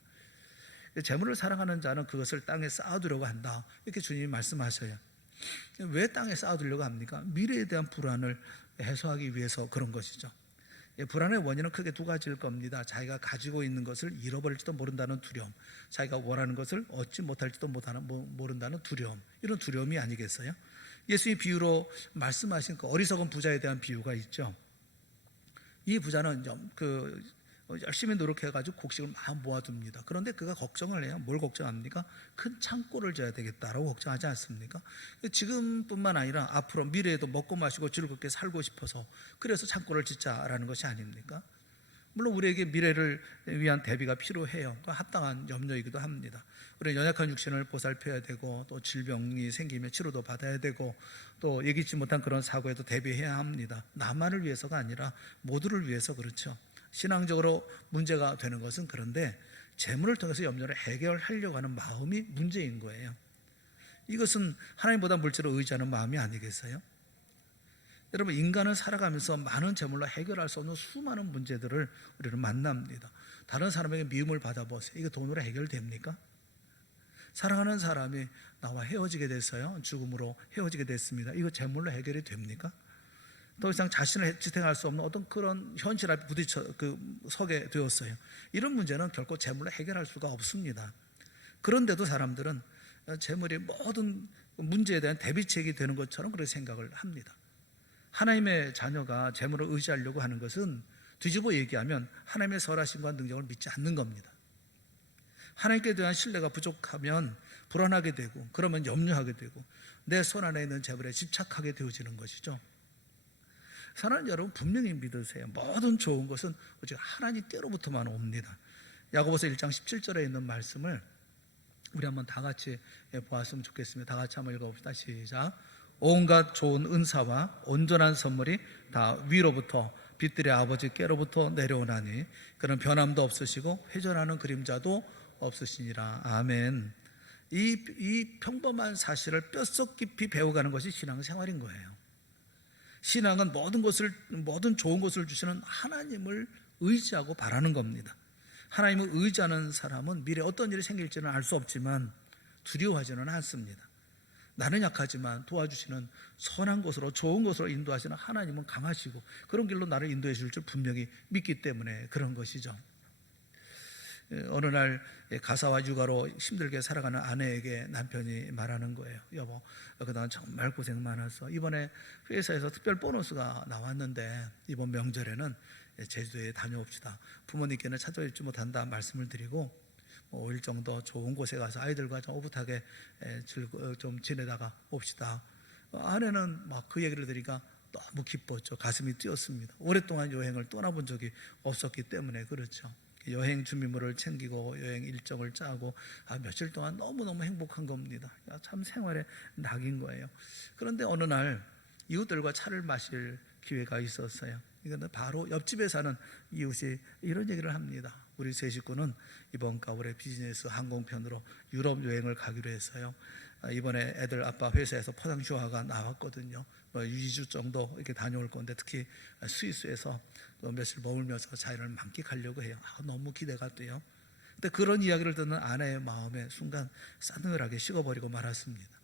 재물을 사랑하는 자는 그것을 땅에 쌓아두려고 한다, 이렇게 주님이 말씀하셔요. 왜 땅에 쌓아두려고 합니까? 미래에 대한 불안을 해소하기 위해서 그런 것이죠. 불안의 원인은 크게 두 가지일 겁니다. 자기가 가지고 있는 것을 잃어버릴지도 모른다는 두려움, 자기가 원하는 것을 얻지 못할지도 모른다는 두려움, 이런 두려움이 아니겠어요? 예수의 비유로 말씀하신 그 어리석은 부자에 대한 비유가 있죠. 이 부자는 열심히 노력해가지고 곡식을 막 모아둡니다. 그런데 그가 걱정을 해요. 뭘 걱정합니까? 큰 창고를 져야 되겠다라고 걱정하지 않습니까? 지금뿐만 아니라 앞으로 미래에도 먹고 마시고 즐겁게 살고 싶어서 그래서 창고를 짓자라는 것이 아닙니까? 물론 우리에게 미래를 위한 대비가 필요해요. 합당한 염려이기도 합니다. 우리는 연약한 육신을 보살펴야 되고 또 질병이 생기면 치료도 받아야 되고 또 예기치 못한 그런 사고에도 대비해야 합니다. 나만을 위해서가 아니라 모두를 위해서 그렇죠. 신앙적으로 문제가 되는 것은 그런데 재물을 통해서 염려를 해결하려고 하는 마음이 문제인 거예요. 이것은 하나님보다 물질을 의지하는 마음이 아니겠어요? 여러분, 인간은 살아가면서 많은 재물로 해결할 수 없는 수많은 문제들을 우리는 만납니다. 다른 사람에게 미움을 받아보세요. 이거 돈으로 해결됩니까? 사랑하는 사람이 나와 헤어지게 됐어요. 죽음으로 헤어지게 됐습니다. 이거 재물로 해결이 됩니까? 더 이상 자신을 지탱할 수 없는 어떤 그런 현실 앞에 서게 되었어요. 이런 문제는 결코 재물로 해결할 수가 없습니다. 그런데도 사람들은 재물이 모든 문제에 대한 대비책이 되는 것처럼 그렇게 생각을 합니다. 하나님의 자녀가 재물을 의지하려고 하는 것은 뒤집어 얘기하면 하나님의 선하심과 능력을 믿지 않는 겁니다. 하나님께 대한 신뢰가 부족하면 불안하게 되고 그러면 염려하게 되고 내 손 안에 있는 재물에 집착하게 되어지는 것이죠. 사랑하는 여러분, 분명히 믿으세요. 모든 좋은 것은 오직 하나님 때로부터만 옵니다. 야고보서 1장 17절에 있는 말씀을 우리 한번 다 같이 보았으면 좋겠습니다. 다 같이 한번 읽어봅시다. 시작. 온갖 좋은 은사와 온전한 선물이 다 위로부터 빛들의 아버지께로부터 내려오나니 그는 변함도 없으시고 회전하는 그림자도 없으시니라. 아멘. 이 평범한 사실을 뼛속 깊이 배워가는 것이 신앙생활인 거예요. 신앙은 모든 좋은 것을 주시는 하나님을 의지하고 바라는 겁니다. 하나님을 의지하는 사람은 미래에 어떤 일이 생길지는 알 수 없지만 두려워하지는 않습니다. 나는 약하지만 도와주시는 선한 곳으로 좋은 곳으로 인도하시는 하나님은 강하시고 그런 길로 나를 인도해 줄 줄 분명히 믿기 때문에 그런 것이죠. 어느 날 가사와 육아로 힘들게 살아가는 아내에게 남편이 말하는 거예요. 여보, 그동안 정말 고생 많았어. 이번에 회사에서 특별 보너스가 나왔는데 이번 명절에는 제주도에 다녀옵시다. 부모님께는 찾아뵙지 못한다 말씀을 드리고 5일 정도 좋은 곳에 가서 아이들과 좀 오붓하게 좀 지내다가 옵시다. 아내는 막 그 얘기를 들으니까 너무 기뻤죠. 가슴이 뛰었습니다. 오랫동안 여행을 떠나본 적이 없었기 때문에 그렇죠. 여행 준비물을 챙기고 여행 일정을 짜고 며칠 동안 너무너무 행복한 겁니다. 참 생활의 낙인 거예요. 그런데 어느 날 이웃들과 차를 마실 기회가 있었어요. 이건 바로 옆집에 사는 이웃이 이런 얘기를 합니다. 우리 세 식구는 이번 가을에 비즈니스 항공편으로 유럽 여행을 가기로 했어요. 이번에 애들 아빠 회사에서 포상 휴가가 나왔거든요. 2주 정도 이렇게 다녀올 건데 특히 스위스에서 며칠 머물면서 자연을 만끽하려고 해요. 너무 기대가 돼요. 근데 그런 이야기를 듣는 아내의 마음에 순간 싸늘하게 식어버리고 말았습니다.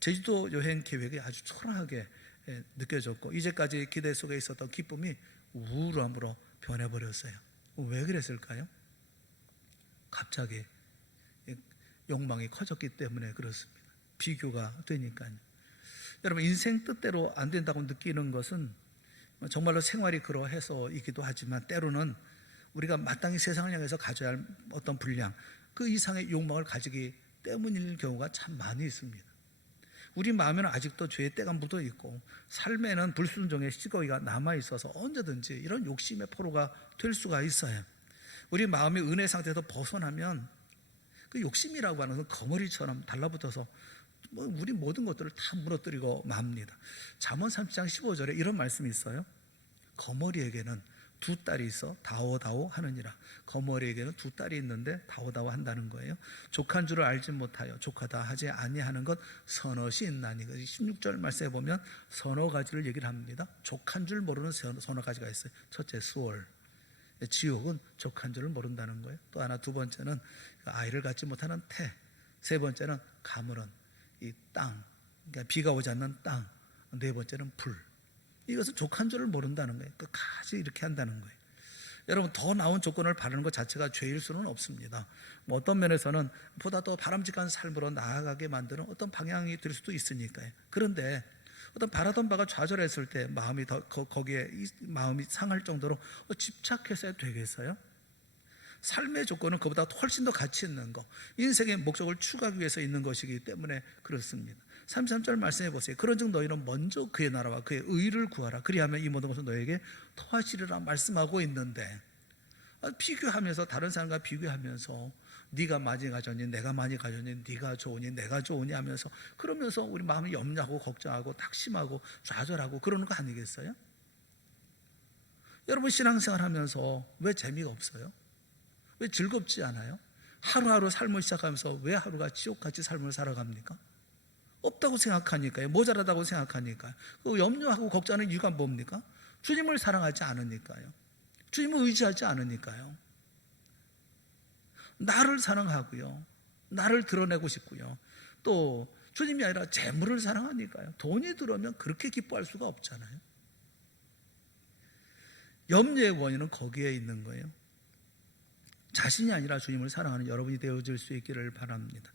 제주도 여행 계획이 아주 초라하게 느껴졌고 이제까지 기대 속에 있었던 기쁨이 우울함으로 변해버렸어요. 왜 그랬을까요? 갑자기 욕망이 커졌기 때문에 그렇습니다. 비교가 되니까요. 여러분, 인생 뜻대로 안 된다고 느끼는 것은 정말로 생활이 그러해서이기도 하지만 때로는 우리가 마땅히 세상을 향해서 가져야 할 어떤 분량, 그 이상의 욕망을 가지기 때문일 경우가 참 많이 있습니다. 우리 마음에는 아직도 죄의 때가 묻어 있고 삶에는 불순종의 찌꺼기가 남아 있어서 언제든지 이런 욕심의 포로가 될 수가 있어요. 우리 마음의 은혜 상태에서 벗어나면 그 욕심이라고 하는 건 거머리처럼 달라붙어서 우리 모든 것들을 다 무너뜨리고 맙니다. 잠언 30장 15절에 이런 말씀이 있어요. 거머리에게는 두 딸이 있어 다오다오 하느니라. 거머리에게는 두 딸이 있는데 다오다오 한다는 거예요. 족한 줄을 알지 못하여 족하다 하지 아니하는 것 서너시 있나니. 16절 말씀에 보면 서너 가지를 얘기를 합니다. 족한 줄 모르는 서너 가지가 있어요. 첫째 수월, 지옥은 족한 줄을 모른다는 거예요. 또 하나, 두 번째는 아이를 갖지 못하는 태, 세 번째는 가물은 이 땅, 그러니까 비가 오지 않는 땅, 네 번째는 불. 이것은 족한 줄을 모른다는 거예요. 끝까지 이렇게 한다는 거예요. 여러분, 더 나은 조건을 바라는 것 자체가 죄일 수는 없습니다. 어떤 면에서는 보다 더 바람직한 삶으로 나아가게 만드는 어떤 방향이 될 수도 있으니까요. 그런데 어떤 바라던 바가 좌절했을 때 마음이 거기에 마음이 상할 정도로 집착해서 되겠어요? 삶의 조건은 그보다 훨씬 더 가치 있는 것, 인생의 목적을 추구하기 위해서 있는 것이기 때문에 그렇습니다. 33절 말씀해 보세요. 그런즉 너희는 먼저 그의 나라와 그의 의를 구하라. 그리하면 이 모든 것은 너에게 더하시리라 말씀하고 있는데, 비교하면서 다른 사람과 비교하면서 네가 많이 가졌니 내가 많이 가졌니, 네가 좋으니 내가 좋으니 하면서 그러면서 우리 마음이 염려하고 걱정하고 낙심하고 좌절하고 그러는 거 아니겠어요? 여러분, 신앙생활 하면서 왜 재미가 없어요? 왜 즐겁지 않아요? 하루하루 삶을 시작하면서 왜 하루가 지옥같이 삶을 살아갑니까? 없다고 생각하니까요. 모자라다고 생각하니까요. 염려하고 걱정하는 이유가 뭡니까? 주님을 사랑하지 않으니까요. 주님을 의지하지 않으니까요. 나를 사랑하고요, 나를 드러내고 싶고요, 또 주님이 아니라 재물을 사랑하니까요. 돈이 들어오면 그렇게 기뻐할 수가 없잖아요. 염려의 원인은 거기에 있는 거예요. 자신이 아니라 주님을 사랑하는 여러분이 되어질 수 있기를 바랍니다.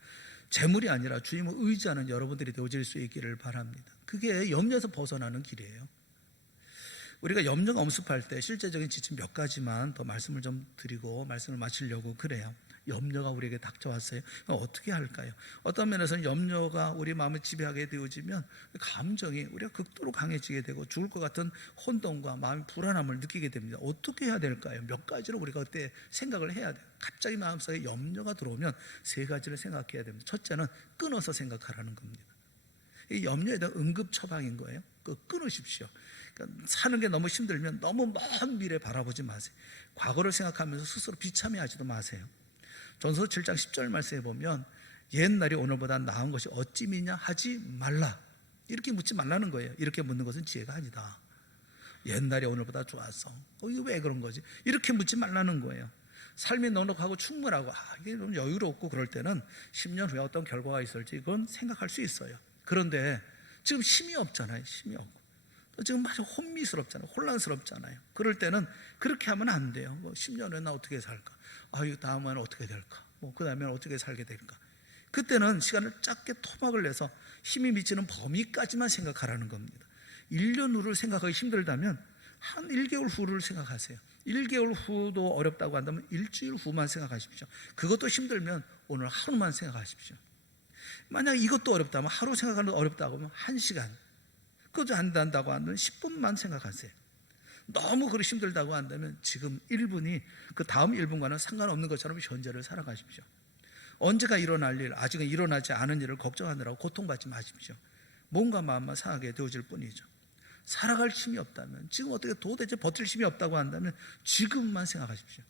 재물이 아니라 주님을 의지하는 여러분들이 되어질 수 있기를 바랍니다. 그게 염려에서 벗어나는 길이에요. 우리가 염려가 엄습할 때 실제적인 지침 몇 가지만 더 말씀을 좀 드리고 말씀을 마치려고 그래요. 염려가 우리에게 닥쳐왔어요. 어떻게 할까요? 어떤 면에서는 염려가 우리 마음을 지배하게 되어지면 감정이 우리가 극도로 강해지게 되고 죽을 것 같은 혼돈과 마음의 불안함을 느끼게 됩니다. 어떻게 해야 될까요? 몇 가지로 우리가 그때 생각을 해야 돼요. 갑자기 마음속에 염려가 들어오면 세 가지를 생각해야 됩니다. 첫째는 끊어서 생각하라는 겁니다. 이 염려에 대한 응급 처방인 거예요. 끊으십시오. 그러니까 사는 게 너무 힘들면 너무 먼 미래 바라보지 마세요. 과거를 생각하면서 스스로 비참해하지도 마세요. 전서 7장 10절 말씀에 보면 옛날이 오늘보다 나은 것이 어찌미냐 하지 말라. 이렇게 묻지 말라는 거예요. 이렇게 묻는 것은 지혜가 아니다. 옛날이 오늘보다 좋았어. 이거 왜 그런 거지? 이렇게 묻지 말라는 거예요. 삶이 넉넉하고 충분하고 이게 좀 여유롭고 그럴 때는 10년 후에 어떤 결과가 있을지 그건 생각할 수 있어요. 그런데 지금 힘이 없잖아요. 힘이 없고 또 지금 아주 혼미스럽잖아요. 혼란스럽잖아요. 그럴 때는 그렇게 하면 안 돼요. 10년 후에 나 어떻게 살까? 이거 다음에는 어떻게 될까? 그 다음에는 어떻게 살게 될까? 그때는 시간을 짧게 토막을 내서 힘이 미치는 범위까지만 생각하라는 겁니다. 1년 후를 생각하기 힘들다면 한 1개월 후를 생각하세요. 1개월 후도 어렵다고 한다면 일주일 후만 생각하십시오. 그것도 힘들면 오늘 하루만 생각하십시오. 만약 이것도 어렵다면 하루 생각하는 거 어렵다고 하면 1시간, 그것도 안 된다고 하면 10분만 생각하세요. 너무 그리 힘들다고 한다면 지금 1분이 그 다음 1분과는 상관없는 것처럼 현재를 살아가십시오. 언제가 일어날 일, 아직은 일어나지 않은 일을 걱정하느라고 고통받지 마십시오. 몸과 마음만 상하게 되어질 뿐이죠. 살아갈 힘이 없다면, 지금 어떻게 도대체 버틸 힘이 없다고 한다면 지금만 생각하십시오.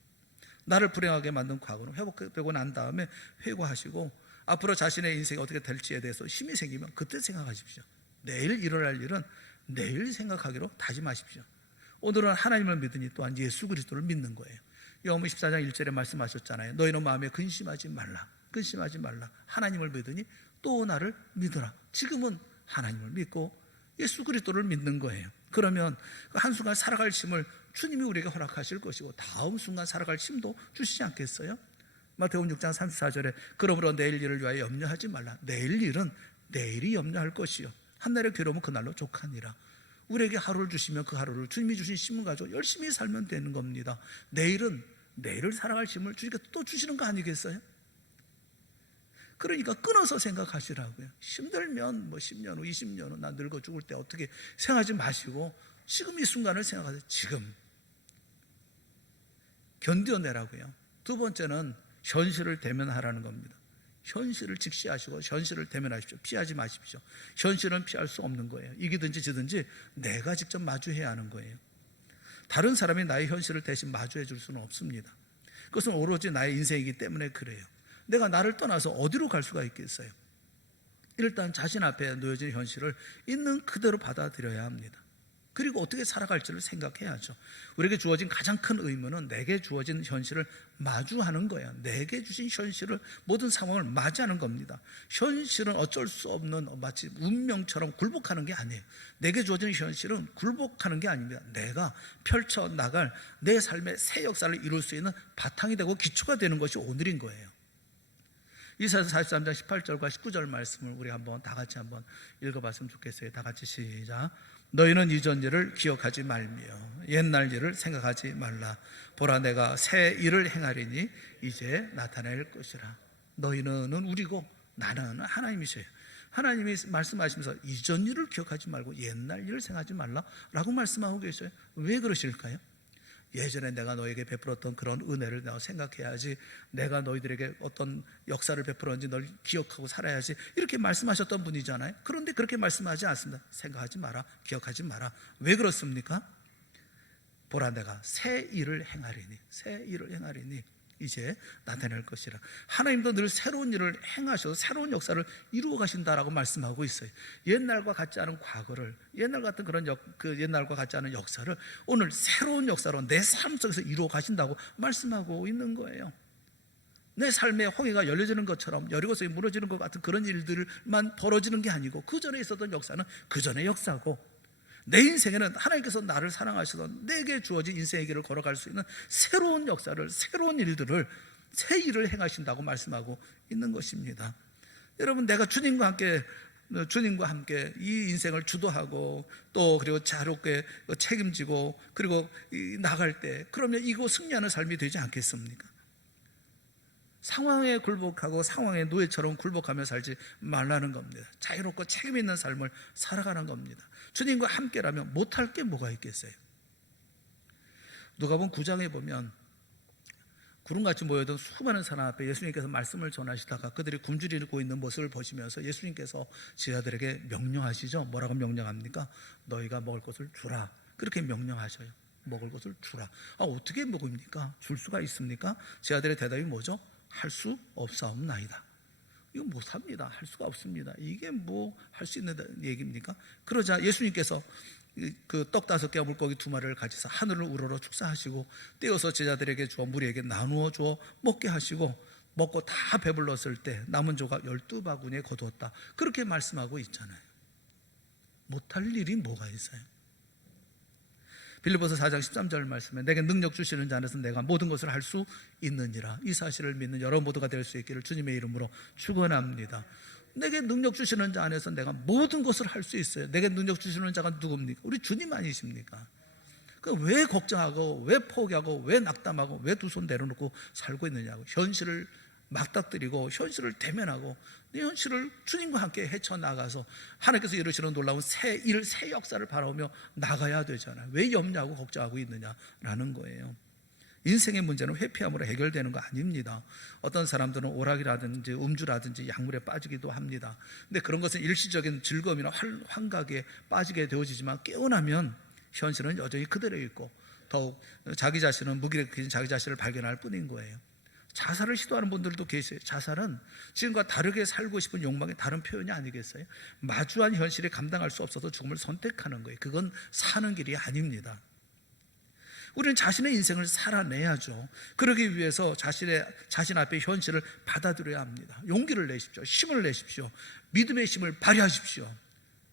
나를 불행하게 만든 과거는 회복되고 난 다음에 회고하시고 앞으로 자신의 인생이 어떻게 될지에 대해서 힘이 생기면 그때 생각하십시오. 내일 일어날 일은 내일 생각하기로 다짐하십시오. 오늘은 하나님을 믿으니 또한 예수 그리스도를 믿는 거예요. 요한복음 14장 1절에 말씀하셨잖아요. 너희는 마음에 근심하지 말라. 근심하지 말라. 하나님을 믿으니 또 나를 믿으라. 지금은 하나님을 믿고 예수 그리스도를 믿는 거예요. 그러면 한순간 살아갈 힘을 주님이 우리에게 허락하실 것이고 다음 순간 살아갈 힘도 주시지 않겠어요? 마태복음 6장 34절에 그러므로 내일 일을 위하여 염려하지 말라. 내일 일은 내일이 염려할 것이요 한날의 괴로움은 그날로 족하니라. 우리에게 하루를 주시면 그 하루를 주님이 주신 힘을 가지고 열심히 살면 되는 겁니다. 내일은 내일을 살아갈 힘을 주님께서 또 주시는 거 아니겠어요? 그러니까 끊어서 생각하시라고요. 힘들면 10년 후, 20년 후 나 늙어 죽을 때 어떻게 생각하지 마시고 지금 이 순간을 생각하세요. 지금 견뎌내라고요. 두 번째는 현실을 대면하라는 겁니다. 현실을 직시하시고 현실을 대면하십시오. 피하지 마십시오. 현실은 피할 수 없는 거예요. 이기든지 지든지 내가 직접 마주해야 하는 거예요. 다른 사람이 나의 현실을 대신 마주해 줄 수는 없습니다. 그것은 오로지 나의 인생이기 때문에 그래요. 내가 나를 떠나서 어디로 갈 수가 있겠어요? 일단 자신 앞에 놓여진 현실을 있는 그대로 받아들여야 합니다. 그리고 어떻게 살아갈지를 생각해야죠. 우리에게 주어진 가장 큰 의무는 내게 주어진 현실을 마주하는 거예요. 내게 주신 현실을, 모든 상황을 맞이하는 겁니다. 현실은 어쩔 수 없는 마치 운명처럼 굴복하는 게 아니에요. 내게 주어진 현실은 굴복하는 게 아닙니다. 내가 펼쳐나갈 내 삶의 새 역사를 이룰 수 있는 바탕이 되고 기초가 되는 것이 오늘인 거예요. 이사야서 43장 18절과 19절 말씀을 우리 다 같이 한번 읽어봤으면 좋겠어요. 다 같이 시작. 너희는 이전 일을 기억하지 말며 옛날 일을 생각하지 말라. 보라 내가 새 일을 행하리니 이제 나타낼 것이라. 너희는 우리고 나는 하나님이세요. 하나님이 말씀하시면서 이전 일을 기억하지 말고 옛날 일을 생각하지 말라라고 말씀하고 계셔요. 왜 그러실까요? 예전에 내가 너에게 베풀었던 그런 은혜를 내가 생각해야지, 내가 너희들에게 어떤 역사를 베풀었는지 널 기억하고 살아야지, 이렇게 말씀하셨던 분이잖아요. 그런데 그렇게 말씀하지 않습니다. 생각하지 마라, 기억하지 마라. 왜 그렇습니까? 보라 내가 새 일을 행하리니, 새 일을 행하리니 이제 나타낼 것이라. 하나님도 늘 새로운 일을 행하셔서 새로운 역사를 이루어 가신다라고 말씀하고 있어요. 옛날과 같지 않은 과거를, 옛날 같은 그런 옛날과 같지 않은 역사를 오늘 새로운 역사로 내 삶 속에서 이루어 가신다고 말씀하고 있는 거예요. 내 삶의 홍해가 열려지는 것처럼 여리고성이 무너지는 것 같은 그런 일들만 벌어지는 게 아니고 그 전에 있었던 역사는 그 전의 역사고, 내 인생에는 하나님께서 나를 사랑하시던 내게 주어진 인생의 길을 걸어갈 수 있는 새로운 역사를, 새로운 일들을, 새 일을 행하신다고 말씀하고 있는 것입니다. 여러분, 내가 주님과 함께 이 인생을 주도하고 또 그리고 자유롭게 책임지고 그리고 나갈 때, 그러면 이거 승리하는 삶이 되지 않겠습니까? 상황에 굴복하고 상황의 노예처럼 굴복하며 살지 말라는 겁니다. 자유롭고 책임 있는 삶을 살아가는 겁니다. 주님과 함께라면 못할 게 뭐가 있겠어요? 누가복음 9장에 보면 구름같이 모여든 수많은 사람 앞에 예수님께서 말씀을 전하시다가 그들이 굶주리고 있는 모습을 보시면서 예수님께서 제자들에게 명령하시죠. 뭐라고 명령합니까? 너희가 먹을 것을 주라. 그렇게 명령하셔요. 먹을 것을 주라. 어떻게 먹습니까? 줄 수가 있습니까? 제자들의 대답이 뭐죠? 할 수 없사옵나이다. 이거 못합니다. 할 수가 없습니다. 이게 뭐 할 수 있는 얘기입니까? 그러자 예수님께서 그 떡 5개와 물고기 2마리를 가지사 하늘을 우러러 축사하시고 떼어서 제자들에게 주어 무리에게 나누어 주어 먹게 하시고 먹고 다 배불렀을 때 남은 조각 12바구니에 거두었다. 그렇게 말씀하고 있잖아요. 못할 일이 뭐가 있어요? 빌립보서 4장 13절 말씀에 내게 능력 주시는 자 안에서 내가 모든 것을 할 수 있느니라. 이 사실을 믿는 여러 모두가 될 수 있기를 주님의 이름으로 축원합니다. 내게 능력 주시는 자 안에서 내가 모든 것을 할 수 있어요. 내게 능력 주시는 자가 누굽니까? 우리 주님 아니십니까? 왜 걱정하고 왜 포기하고 왜 낙담하고 왜 두 손 내려놓고 살고 있느냐고. 현실을 맞닥뜨리고 현실을 대면하고 이 현실을 주님과 함께 헤쳐나가서 하나님께서 이루시는 놀라운 새 역사를 바라보며 나가야 되잖아요. 왜 염려하고 걱정하고 있느냐라는 거예요. 인생의 문제는 회피함으로 해결되는 거 아닙니다. 어떤 사람들은 오락이라든지 음주라든지 약물에 빠지기도 합니다. 근데 그런 것은 일시적인 즐거움이나 환각에 빠지게 되어지지만 깨어나면 현실은 여전히 그대로 있고 더욱 자기 자신은 무기력해진 자기 자신을 발견할 뿐인 거예요. 자살을 시도하는 분들도 계세요. 자살은 지금과 다르게 살고 싶은 욕망의 다른 표현이 아니겠어요? 마주한 현실이 감당할 수 없어서 죽음을 선택하는 거예요. 그건 사는 길이 아닙니다. 우리는 자신의 인생을 살아내야죠. 그러기 위해서 자신 앞에 현실을 받아들여야 합니다. 용기를 내십시오. 힘을 내십시오. 믿음의 힘을 발휘하십시오.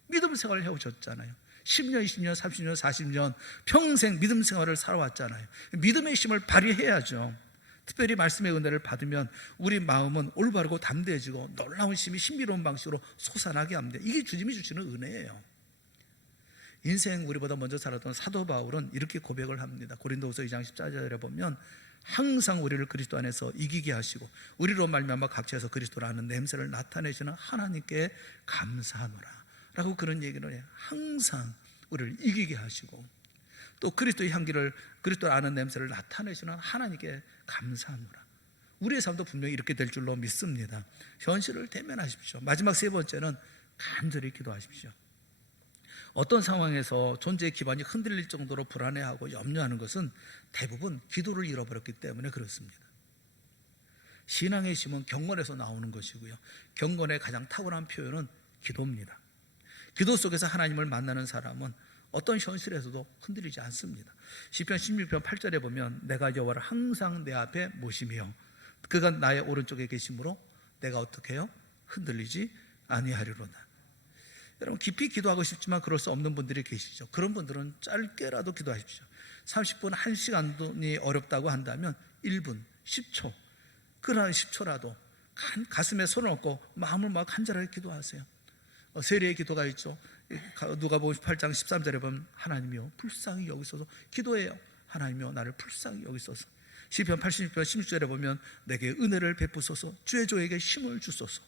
믿음 생활을 해오셨잖아요. 10년, 20년, 30년, 40년 평생 믿음 생활을 살아왔잖아요. 믿음의 힘을 발휘해야죠. 특별히 말씀의 은혜를 받으면 우리 마음은 올바르고 담대해지고 놀라운 힘이 신비로운 방식으로 솟아나게 합니다. 이게 주님이 주시는 은혜예요. 인생 우리보다 먼저 살았던 사도 바울은 이렇게 고백을 합니다. 고린도후서 2장 14절에 보면 항상 우리를 그리스도 안에서 이기게 하시고 우리로 말미암아 각처에서 그리스도라는 냄새를 나타내시는 하나님께 감사하노라 라고 그런 얘기를 해요. 항상 우리를 이기게 하시고 또 그리스도의 향기를 그리스도 아는 냄새를 나타내시는 하나님께 감사하노라. 우리의 삶도 분명히 이렇게 될 줄로 믿습니다. 현실을 대면하십시오. 마지막 세 번째는 간절히 기도하십시오. 어떤 상황에서 존재의 기반이 흔들릴 정도로 불안해하고 염려하는 것은 대부분 기도를 잃어버렸기 때문에 그렇습니다. 신앙의 힘은 경건에서 나오는 것이고요. 경건의 가장 탁월한 표현은 기도입니다. 기도 속에서 하나님을 만나는 사람은 어떤 현실에서도 흔들리지 않습니다. 시편 16편 8절에 보면 내가 여호와를 항상 내 앞에 모시며 그가 나의 오른쪽에 계심으로 내가 어떻게 해요? 흔들리지 아니하리로다. 여러분 깊이 기도하고 싶지만 그럴 수 없는 분들이 계시죠. 그런 분들은 짧게라도 기도하십시오. 30분, 1시간이 어렵다고 한다면 1분, 10초 그러나 10초라도 가슴에 손을 얹고 마음을 막 간절하게 기도하세요. 세례의 기도가 있죠. 누가복음 8장 13절에 보면 하나님이여 불쌍히 여기소서. 기도해요. 하나님이여 나를 불쌍히 여기소서. 시편 80편 16절에 보면 내게 은혜를 베푸소서. 주의 종에게 힘을 주소서.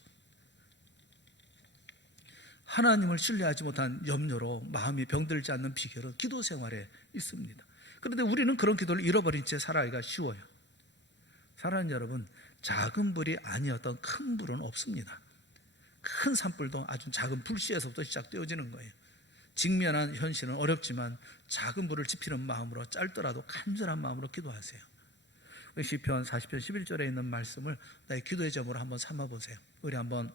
하나님을 신뢰하지 못한 염려로 마음이 병들지 않는 비결은 기도 생활에 있습니다. 그런데 우리는 그런 기도를 잃어버린 채 살아가기가 쉬워요. 사랑하는 여러분, 작은 불이 아니었던 큰 불은 없습니다. 큰 산불도 아주 작은 불씨에서부터 시작되어지는 거예요. 직면한 현실은 어렵지만 작은 불을 지피는 마음으로 짧더라도 간절한 마음으로 기도하세요. 시편 40편 11절에 있는 말씀을 나의 기도의 점으로 한번 삼아보세요. 우리 한번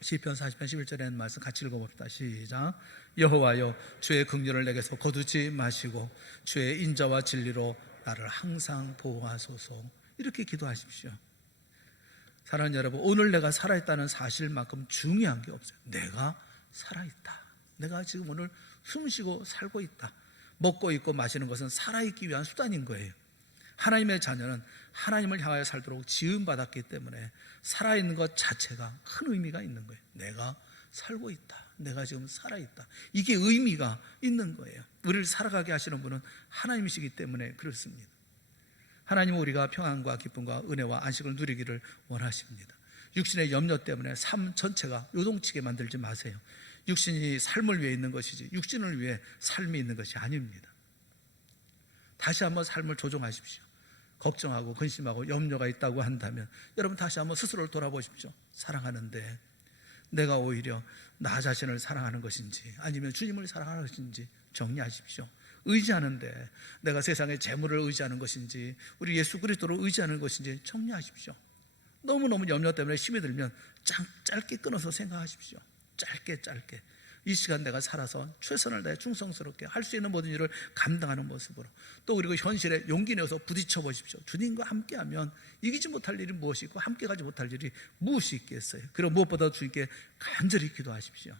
시편 40편 11절에 있는 말씀 같이 읽어봅시다. 시작. 여호와여 주의 긍휼을 내게서 거두지 마시고 주의 인자와 진리로 나를 항상 보호하소서. 이렇게 기도하십시오. 사랑하는 여러분, 오늘 내가 살아있다는 사실만큼 중요한 게 없어요. 내가 살아있다. 내가 지금 오늘 숨쉬고 살고 있다. 먹고 있고 마시는 것은 살아있기 위한 수단인 거예요. 하나님의 자녀는 하나님을 향하여 살도록 지음받았기 때문에 살아있는 것 자체가 큰 의미가 있는 거예요. 내가 살고 있다. 내가 지금 살아있다. 이게 의미가 있는 거예요. 우리를 살아가게 하시는 분은 하나님이시기 때문에 그렇습니다. 하나님은 우리가 평안과 기쁨과 은혜와 안식을 누리기를 원하십니다. 육신의 염려 때문에 삶 전체가 요동치게 만들지 마세요. 육신이 삶을 위해 있는 것이지 육신을 위해 삶이 있는 것이 아닙니다. 다시 한번 삶을 조정하십시오. 걱정하고 근심하고 염려가 있다고 한다면 여러분 다시 한번 스스로를 돌아보십시오. 사랑하는데 내가 오히려 나 자신을 사랑하는 것인지 아니면 주님을 사랑하는 것인지 정리하십시오. 의지하는데 내가 세상의 재물을 의지하는 것인지 우리 예수 그리스도를 의지하는 것인지 정리하십시오. 너무너무 염려 때문에 힘이 들면 짧게 끊어서 생각하십시오. 짧게 이 시간 내가 살아서 최선을 다해 충성스럽게 할 수 있는 모든 일을 감당하는 모습으로 또 그리고 현실에 용기 내어서 부딪혀 보십시오. 주님과 함께하면 이기지 못할 일이 무엇이 있고 함께 가지 못할 일이 무엇이 있겠어요. 그리고 무엇보다 주님께 간절히 기도하십시오.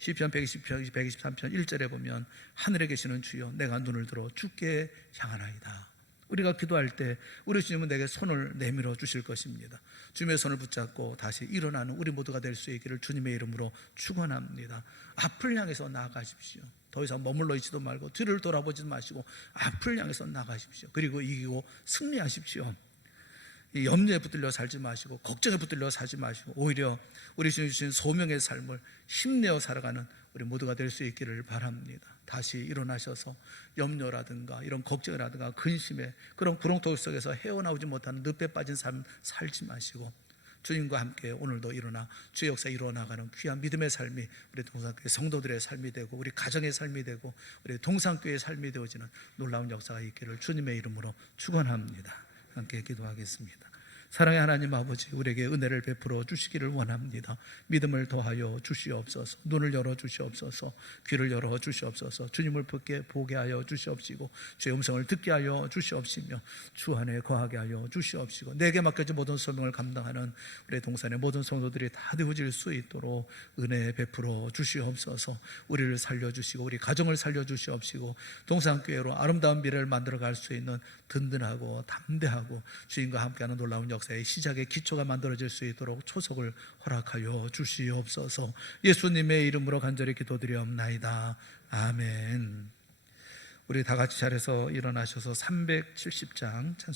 시편 120편 123편 1절에 보면 하늘에 계시는 주여 내가 눈을 들어 주께 향하나이다. 우리가 기도할 때 우리 주님은 내게 손을 내밀어 주실 것입니다. 주님의 손을 붙잡고 다시 일어나는 우리 모두가 될 수 있기를 주님의 이름으로 축원합니다. 앞을 향해서 나아가십시오. 더 이상 머물러 있지도 말고 뒤를 돌아보지도 마시고 앞을 향해서 나가십시오. 그리고 이기고 승리하십시오. 이 염려에 붙들려 살지 마시고 걱정에 붙들려 살지 마시고 오히려 우리 주님 주신 소명의 삶을 힘내어 살아가는 우리 모두가 될 수 있기를 바랍니다. 다시 일어나셔서 염려라든가 이런 걱정이라든가 근심에 그런 구렁텅이 속에서 헤어나오지 못하는 늪에 빠진 삶 살지 마시고 주님과 함께 오늘도 일어나 주의 역사에 이루어나가는 귀한 믿음의 삶이 우리 동산교회 성도들의 삶이 되고 우리 가정의 삶이 되고 우리 동산교회의 삶이 되어지는 놀라운 역사가 있기를 주님의 이름으로 축원합니다. 함께 기도하겠습니다. 사랑의 하나님 아버지, 우리에게 은혜를 베풀어 주시기를 원합니다. 믿음을 더하여 주시옵소서. 눈을 열어 주시옵소서. 귀를 열어 주시옵소서. 주님을 보게 하여 주시옵시고 주의 음성을 듣게 하여 주시옵시며 주 안에 거하게 하여 주시옵시고 내게 맡겨진 모든 소명을 감당하는 우리 동산의 모든 성도들이 다 되어질 수 있도록 은혜 베풀어 주시옵소서. 우리를 살려주시고 우리 가정을 살려주시옵시고 동산교회로 아름다운 미래를 만들어갈 수 있는 든든하고 담대하고 주님과 함께하는 놀라운 역사의 시작의 기초가 만들어질 수 있도록 초석을 허락하여 주시옵소서. 예수님의 이름으로 간절히 기도드리옵나이다. 아멘. 우리 다 같이 자리에서 일어나셔서 370장 찬송